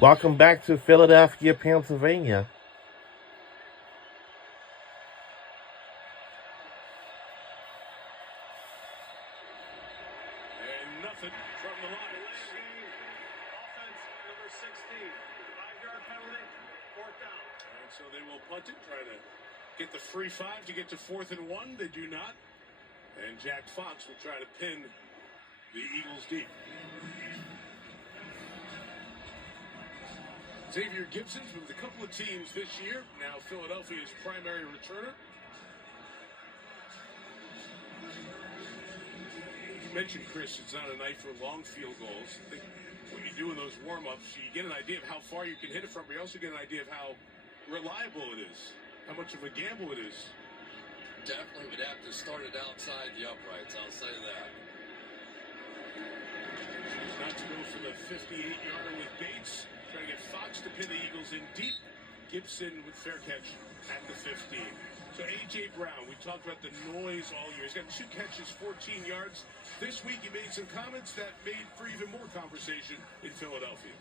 Welcome back to Philadelphia, Pennsylvania. And nothing from the line. Offense number 16. 5-yard penalty, fourth down. And so they will punt it, try to get the free 5 to get to 4th and 1. They do not. And Jack Fox will try to pin the Eagles deep. Xavier Gibson's been with a couple of teams this year. Now Philadelphia's primary returner. You mentioned, Chris, it's not a night for long field goals. I think when you do in those warm-ups, you get an idea of how far you can hit it from, but you also get an idea of how reliable it is, how much of a gamble it is. Definitely would have to start it outside the uprights, I'll say that. Not to go for the 58-yarder with Bates. Trying to get Fox to pin the Eagles in deep. Gibson with fair catch at the 15. So A.J. Brown, we talked about the noise all year. He's got 2 catches, 14 yards. This week he made some comments that made for even more conversation in Philadelphia.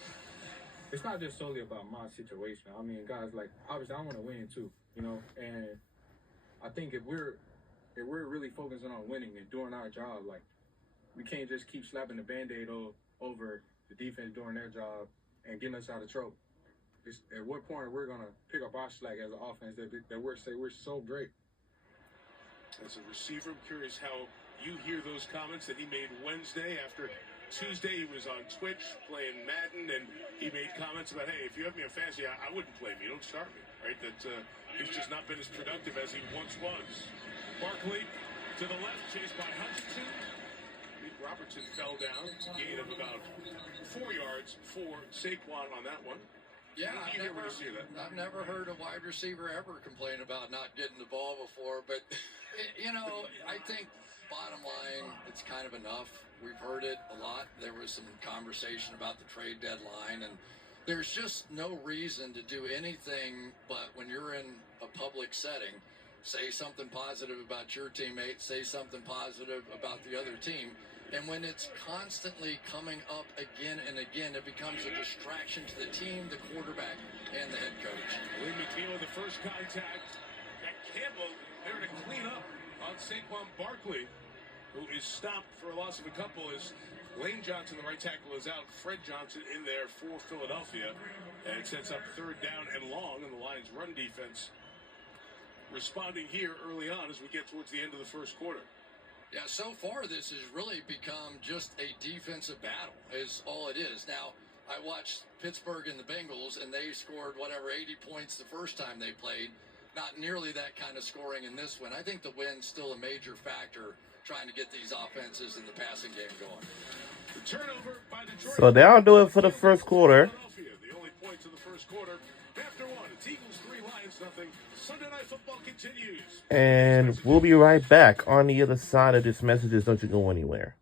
It's not just solely about my situation. I mean, guys, like, obviously I want to win too, and I think if we're really focusing on winning and doing our job, like, we can't just keep slapping the Band-Aid over the defense doing their job and getting us out of trouble. At what point we're going to pick up our slack as an offense that we're so great. As a receiver, I'm curious how you hear those comments that he made Wednesday after Tuesday. He was on Twitch playing Madden, and he made comments about, hey, if you have me on fantasy, I wouldn't play me. Don't start me, right? That he's just not been as productive as he once was. Barkley to the left, chased by Hutchinson. Robertson fell down. Gain of about 4 yards for Saquon on that one. Yeah, I've never heard a wide receiver ever complain about not getting the ball before, but, I think bottom line, it's kind of enough. We've heard it a lot. There was some conversation about the trade deadline, and there's just no reason to do anything but when you're in a public setting, say something positive about your teammate, say something positive about the other team. And when it's constantly coming up again and again, it becomes a distraction to the team, the quarterback, and the head coach. Lee McNeil with the first contact. Got Campbell there to clean up on Saquon Barkley, who is stopped for a loss of a couple as Lane Johnson, the right tackle, is out. Fred Johnson in there for Philadelphia. And it sets up 3rd down and long, and the Lions' run defense responding here early on as we get towards the end of the first quarter. Yeah, so far this has really become just a defensive battle is all it is. Now, I watched Pittsburgh and the Bengals, and they scored 80 points the first time they played. Not nearly that kind of scoring in this one. I think the win's still a major factor trying to get these offenses in the passing game going. The turnover by Detroit. So that'll do it for the first quarter. The only points of the first quarter. After one, it's Eagles 3, Lions nothing. Sunday Night Football continues. And we'll be right back on the other side of this message. Don't you go anywhere.